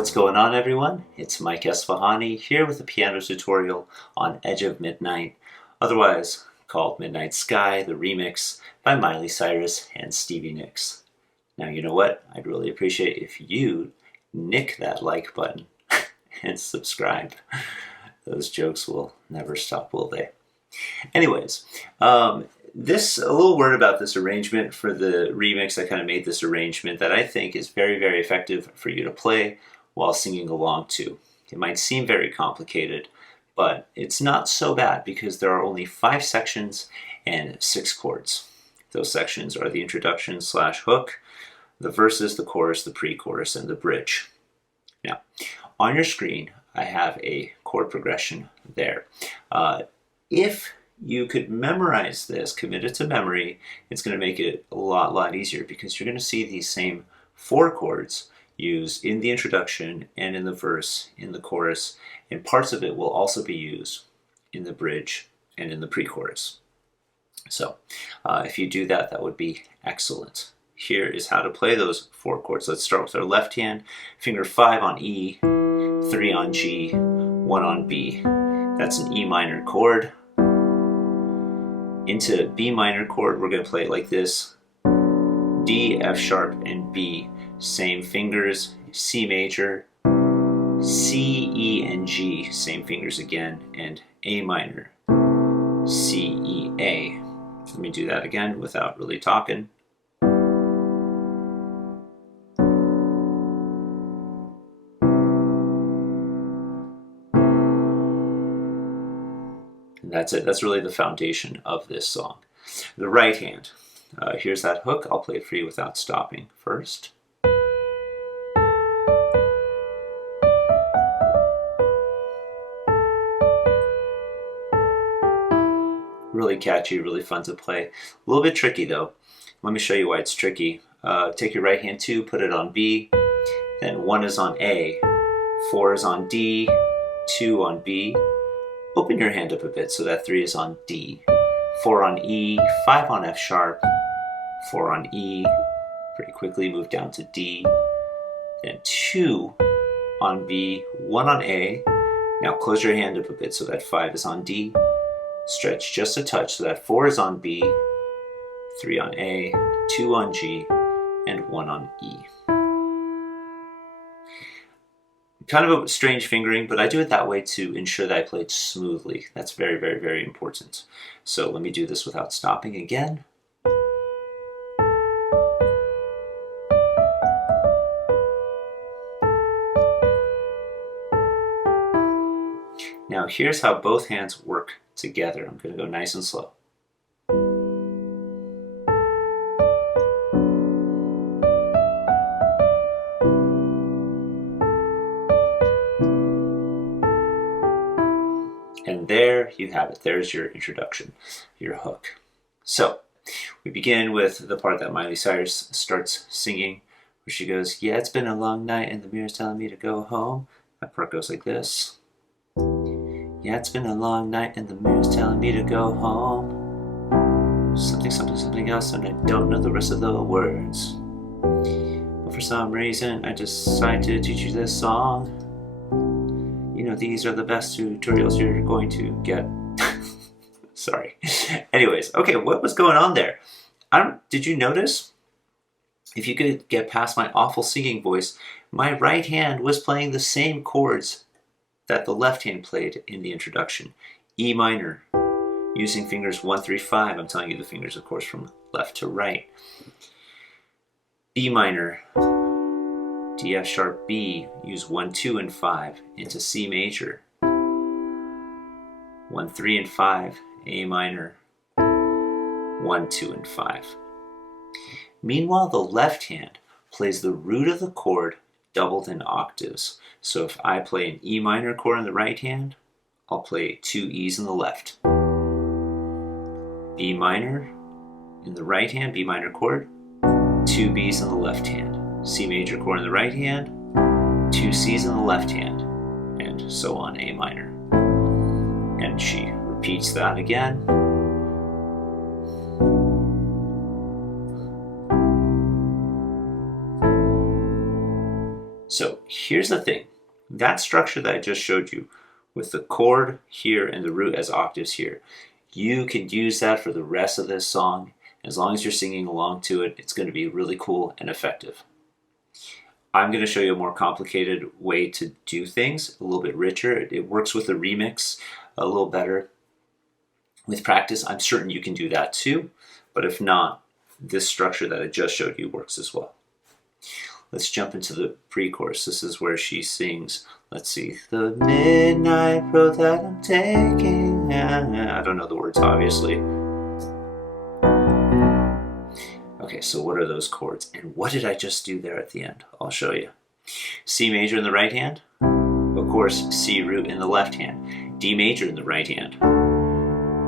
What's going on, everyone? It's Mike Esfahani here with a piano tutorial on Edge of Midnight, otherwise called Midnight Sky, the remix by Miley Cyrus and Stevie Nicks. Now, you know what? I'd really appreciate if you nick that like button and subscribe. Those jokes will never stop, will they? Anyways, a little word about this arrangement for the remix. I kind of made this arrangement that I think is very, very effective for you to play while singing along to. It might seem very complicated, but it's not so bad because there are only 5 sections and 6 chords. Those sections are the introduction / hook, the verses, the chorus, the pre-chorus, and the bridge. Now, on your screen, I have a chord progression there. If you could memorize this, commit it to memory, it's going to make it a lot easier because you're going to see these same 4 chords used in the introduction and in the verse, in the chorus, and parts of it will also be used in the bridge and in the pre-chorus. So if you do that, that would be excellent. Here is how to play those 4 chords. Let's start with our left hand, finger 5 on E, 3 on G, 1 on B. That's an E minor chord. Into B minor chord, we're going to play it like this. D, F sharp, and B. Same fingers, C major, C, E, and G, same fingers again, and A minor, C, E, A. Let me do that again without really talking. And that's it. That's really the foundation of this song. The right hand. Here's that hook. I'll play it for you without stopping first. Really catchy, really fun to play. A little bit tricky though. Let me show you why it's tricky. Take your right hand 2, put it on B, then 1 is on A, 4 is on D, 2 on B. Open your hand up a bit so that 3 is on D, 4 on E, 5 on F sharp, 4 on E, pretty quickly move down to D, then 2 on B, 1 on A. Now close your hand up a bit so that 5 is on D, stretch just a touch so that 4 is on B, 3 on A, 2 on G, and 1 on E. Kind of a strange fingering, but I do it that way to ensure that I play it smoothly. That's very important. So let me do this without stopping again. Now here's how both hands work together. I'm going to go nice and slow. And there you have it. There's your introduction, your hook. So we begin with the part that Miley Cyrus starts singing, where she goes, "Yeah, it's been a long night and the mirror's telling me to go home." That part goes like this. "Yeah, it's been a long night and the mirror's telling me to go home. Something else, and I don't know the rest of the words. But for some reason, I decided to teach you this song. You know, these are the best tutorials you're going to get." Sorry. Anyways, okay, what was going on there? Did you notice? If you could get past my awful singing voice, my right hand was playing the same chords that the left hand played in the introduction. E minor, using fingers 1, 3, 5. I'm telling you the fingers, of course, from left to right. B minor, D, F sharp, B, use 1, 2, and 5 into C major. 1, 3, and 5, A minor. 1, 2, and 5. Meanwhile, the left hand plays the root of the chord doubled in octaves. So if I play an E minor chord in the right hand, I'll play 2 E's in the left. B minor in the right hand, B minor chord, 2 B's in the left hand. C major chord in the right hand, 2 C's in the left hand, and so on, A minor. And she repeats that again. So here's the thing. That structure that I just showed you with the chord here and the root as octaves here, you can use that for the rest of this song. As long as you're singing along to it, it's going to be really cool and effective. I'm going to show you a more complicated way to do things, a little bit richer. It works with the remix a little better. With practice, I'm certain you can do that too, but if not, this structure that I just showed you works as well. Let's jump into the pre-chorus. This is where she sings, let's see, the midnight road that I'm taking. I don't know the words, obviously. Okay, so what are those chords? And what did I just do there at the end? I'll show you. C major in the right hand. Of course, C root in the left hand. D major in the right hand.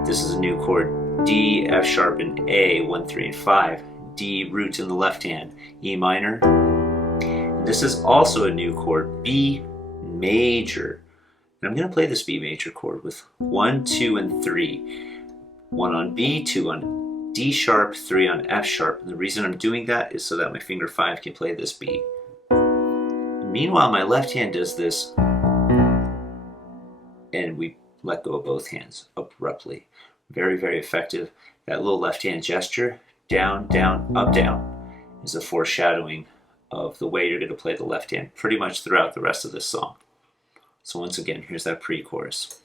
This is a new chord. D, F sharp, and A, 1, 3, and 5. D root in the left hand. E minor. This is also a new chord, B major. And I'm going to play this B major chord with 1, 2, and 3. 1 on B, 2 on D sharp, 3 on F sharp. And the reason I'm doing that is so that my finger 5 can play this B. Meanwhile, my left hand does this, and we let go of both hands abruptly. Very, very effective. That little left hand gesture, down, down, up, down, is a foreshadowing of the way you're going to play the left hand pretty much throughout the rest of this song. So once again, here's that pre-chorus.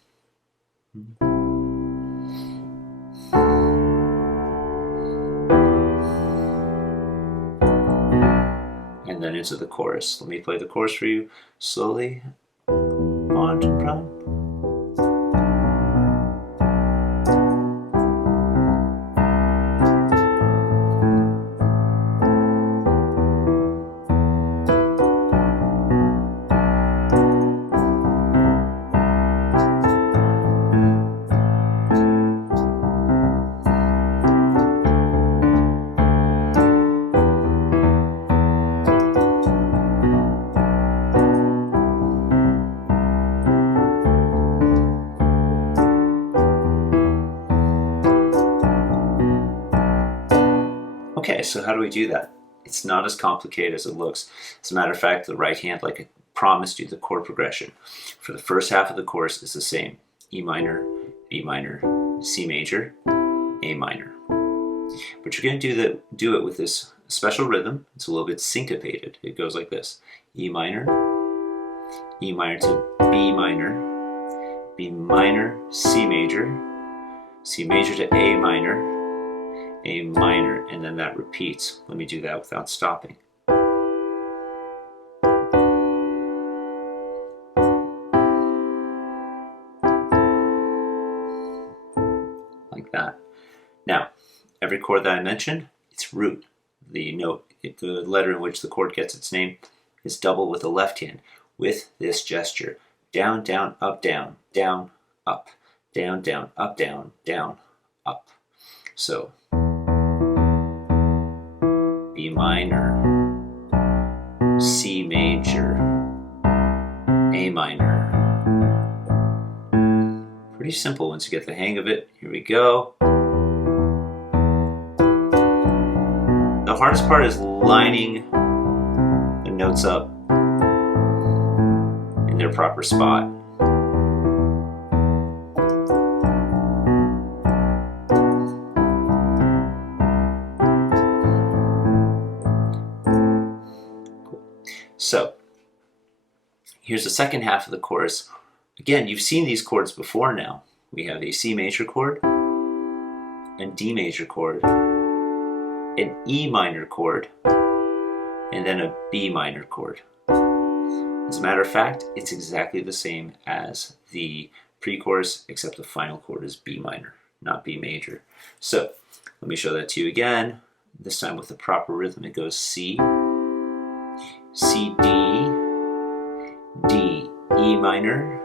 And then into the chorus. Let me play the chorus for you slowly. On to prime. Okay, so how do we do that? It's not as complicated as it looks. As a matter of fact, the right hand, like I promised you, the chord progression for the first half of the chorus is the same. E minor, B minor, C major, A minor. But you're going to do it with this special rhythm. It's a little bit syncopated. It goes like this. E minor to B minor, C major to A minor, and then that repeats. Let me do that without stopping. Like that. Now, every chord that I mentioned, it's root. The note, the letter in which the chord gets its name, is double with the left hand with this gesture. Down, down, up, down, down, up, down, down, up, down, down, up. So, B minor, C major, A minor. Pretty simple once you get the hang of it. Here we go. The hardest part is lining the notes up in their proper spot. So, here's the second half of the chorus. Again, you've seen these chords before now. We have a C major chord, a D major chord, an E minor chord, and then a B minor chord. As a matter of fact, it's exactly the same as the pre-chorus, except the final chord is B minor, not B major. So, let me show that to you again. This time with the proper rhythm, it goes C, C, D, D, E minor,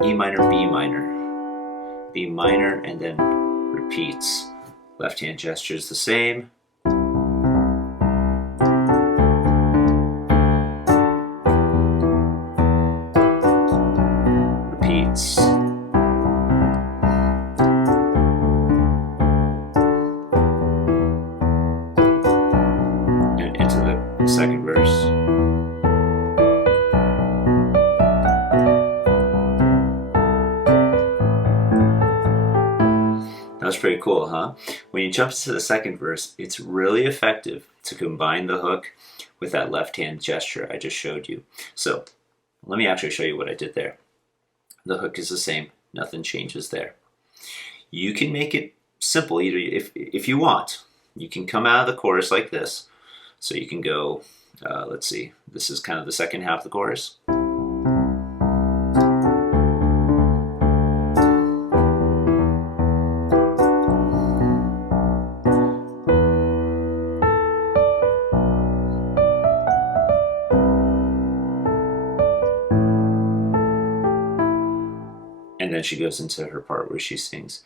B minor, and then repeats. Left hand gesture is the same. Repeats. And into the second verse. That's pretty cool, huh? When you jump to the second verse, it's really effective to combine the hook with that left hand gesture I just showed you. So let me actually show you what I did there. The hook is the same, nothing changes there. You can make it simple either if you want. You can come out of the chorus like this. So you can go, let's see, this is kind of the second half of the chorus. And then she goes into her part where she sings,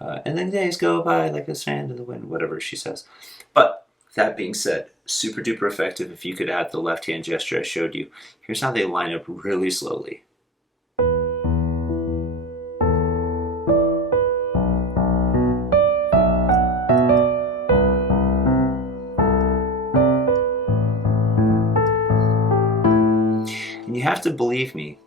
and then days go by like a strand in the wind, whatever she says. But that being said, super duper effective if you could add the left hand gesture I showed you. Here's how they line up really slowly. And you have to believe me,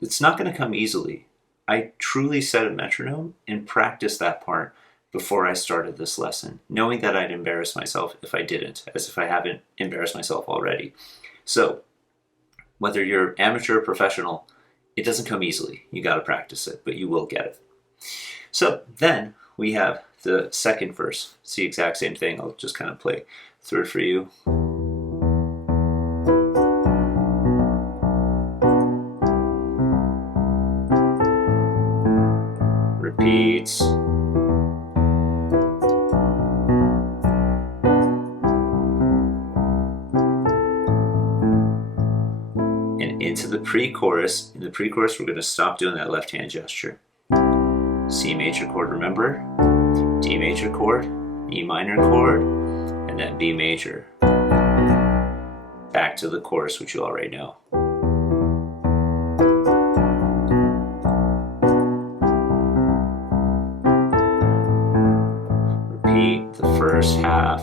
it's not going to come easily. I truly set a metronome and practiced that part before I started this lesson, knowing that I'd embarrass myself if I didn't, as if I haven't embarrassed myself already. So, whether you're amateur or professional, it doesn't come easily. You got to practice it, but you will get it. So then we have the second verse. It's the exact same thing. I'll just kind of play through it for you. Repeats. And into the pre-chorus. In the pre-chorus, we're going to stop doing that left-hand gesture. C major chord, remember? D major chord, E minor chord, and then B major. Back to the chorus, which you already know. Repeat the first half.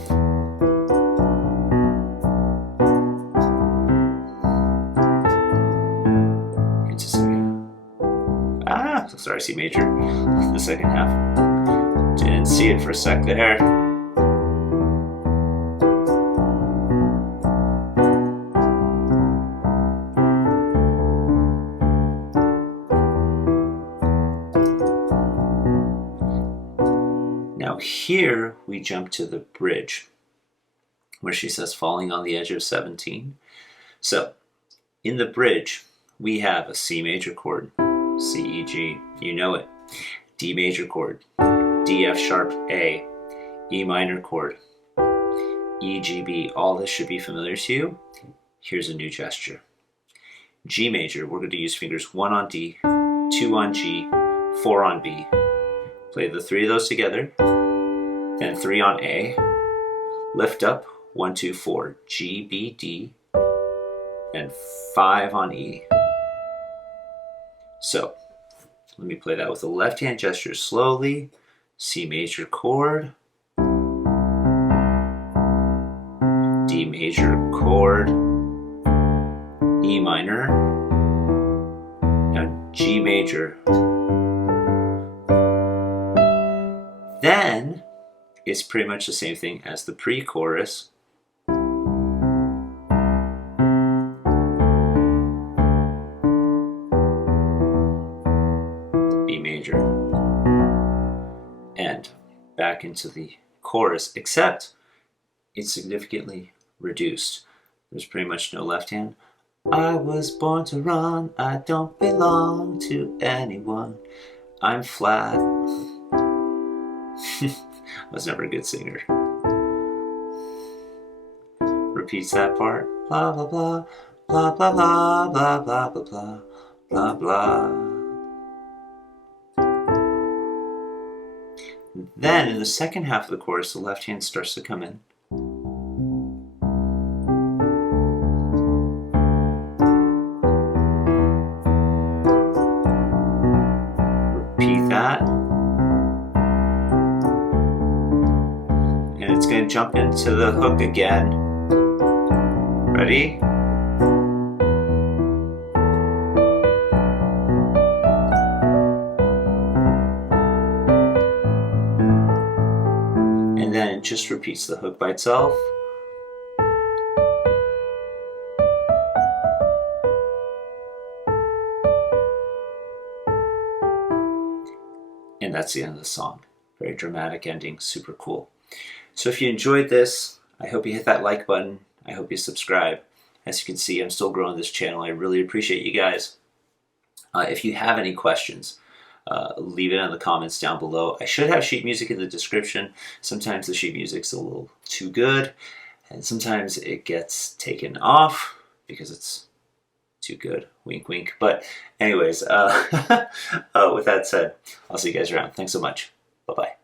Into second. Sorry, C major. The second half. Didn't see it for a sec there. Now here we jump to the bridge where she says falling on the edge of 17. So in the bridge we have a C major chord, C, E, G, you know it. D major chord, D, F sharp, A, E minor chord, E, G, B. All this should be familiar to you. Here's a new gesture. G major, we're going to use fingers 1 on D, 2 on G, 4 on B. Play the 3 of those together, then 3 on A, lift up, 1, 2, 4, G, B, D, and 5 on E. So, let me play that with the left hand gesture slowly. C major chord, D major chord, E minor, now G major. Then, it's pretty much the same thing as the pre-chorus. B major. And back into the chorus, except it's significantly reduced. There's pretty much no left hand. I was born to run, I don't belong to anyone. I'm flat. I was never a good singer. Repeats that part. Blah blah blah, blah blah blah, blah blah blah blah, blah blah. Then in the second half of the chorus, the left hand starts to come in. Repeat that. And it's going to jump into the hook again. Ready? just repeats the hook by itself. And that's the end of the song. Very dramatic ending, super cool. So if you enjoyed this, I hope you hit that like button. I hope you subscribe. As you can see, I'm still growing this channel. I really appreciate you guys. If you have any questions, leave it in the comments down below. I should have sheet music in the description. Sometimes the sheet music's a little too good, and sometimes it gets taken off because it's too good. Wink, wink. But anyways, with that said, I'll see you guys around. Thanks so much. Bye-bye.